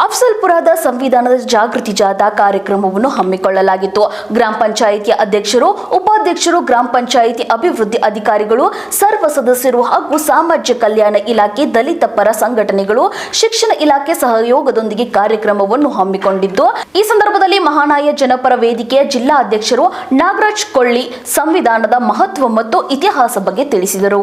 ಅಫ್ಜಲ್ಪುರದ ಸಂವಿಧಾನದ ಜಾಗೃತಿ ಜಾಥಾ ಕಾರ್ಯಕ್ರಮವನ್ನು ಹಮ್ಮಿಕೊಳ್ಳಲಾಗಿತ್ತು. ಗ್ರಾಮ ಪಂಚಾಯಿತಿಯ ಅಧ್ಯಕ್ಷರು, ಉಪಾಧ್ಯಕ್ಷರು, ಗ್ರಾಮ ಪಂಚಾಯಿತಿ ಅಭಿವೃದ್ಧಿ ಅಧಿಕಾರಿಗಳು, ಸರ್ವ ಸದಸ್ಯರು ಹಾಗೂ ಸಮಾಜ ಕಲ್ಯಾಣ ಇಲಾಖೆ, ದಲಿತ ಪರ ಸಂಘಟನೆಗಳು, ಶಿಕ್ಷಣ ಇಲಾಖೆ ಸಹಯೋಗದೊಂದಿಗೆ ಕಾರ್ಯಕ್ರಮವನ್ನು ಹಮ್ಮಿಕೊಂಡಿದ್ದು, ಈ ಸಂದರ್ಭದಲ್ಲಿ ಮಹಾನಾಯ ಜನಪರ ವೇದಿಕೆಯ ಜಿಲ್ಲಾ ಅಧ್ಯಕ್ಷರು ನಾಗರಾಜ್ ಕೊಳ್ಳಿ ಸಂವಿಧಾನದ ಮಹತ್ವ ಮತ್ತು ಇತಿಹಾಸ ಬಗ್ಗೆ ತಿಳಿಸಿದರು.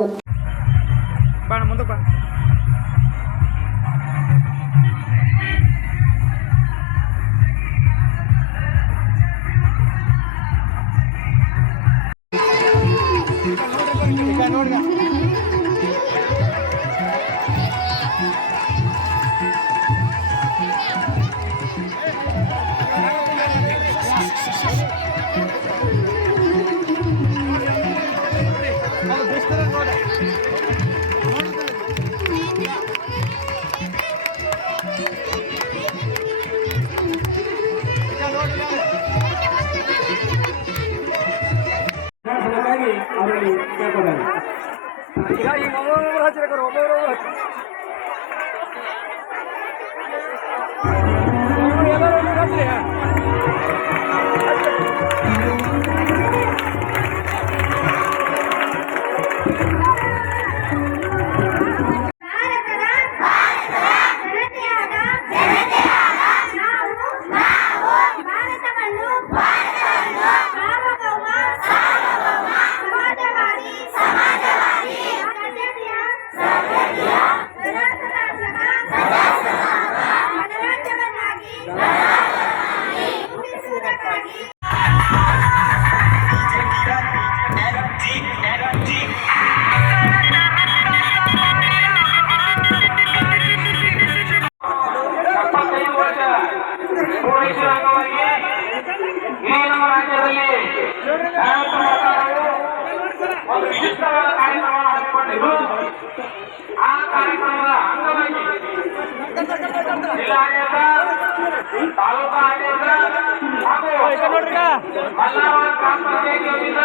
ಒಂದು ವಿಶಿಷ್ಟವಾದ ಕಾರ್ಯಕ್ರಮ ಹಮ್ಮಿಕೊಂಡಿದ್ದು ಆ ಕಾರ್ಯಕ್ರಮದ ಅಂಗವಾಗಿ ಜಿಲ್ಲಾಡಳಿತ, ತಾಲೂಕಾ ಆಡಳಿತ ಹಾಗೂ ಮಲ್ಲಾರ ಗ್ರಾಮ ಪಂಚಾಯತಿ ವತಿಯಿಂದ